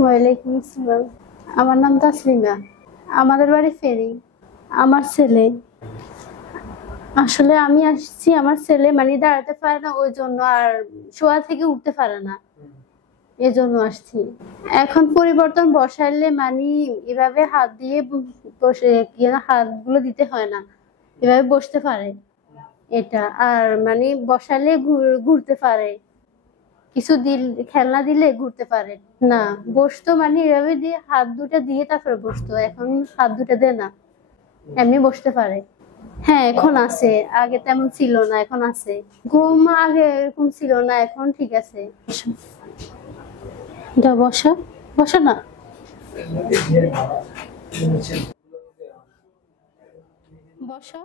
ওয়ালাইকুম আসসালাম। আমার নাম তাসলিমা। আমাদের বাড়ি ফেরি। আমার ছেলে, আসলে আমি আসছি, আমার ছেলে মানে দাঁড়াতে পারে না, ওই জন্য আর শোয়া থেকে উঠতে পারে না, এজন্য আসছি। এখন পরিবর্তন বসাইলে মানে এভাবে হাত দিয়ে বসে কি না, হাতগুলো দিতে হয় না, এভাবে বসতে পারে। এটা আর মানে বসালে ঘুরতে পারে, কিছু খেলনা দিলে ঘুরতে পারে। না, বসতো মানে এভাবে দিয়ে হাত দুটো দিয়ে তারপরে বসতো, এখন হাত দুটো দেয় না, এমনি বসতে পারে। হ্যাঁ, এখন আছে, আগে তেমন ছিল না, এখন আছে। ঘুম আগে এরকম ছিল না, এখন ঠিক আছে। এটা বসা, বসা না, বসা।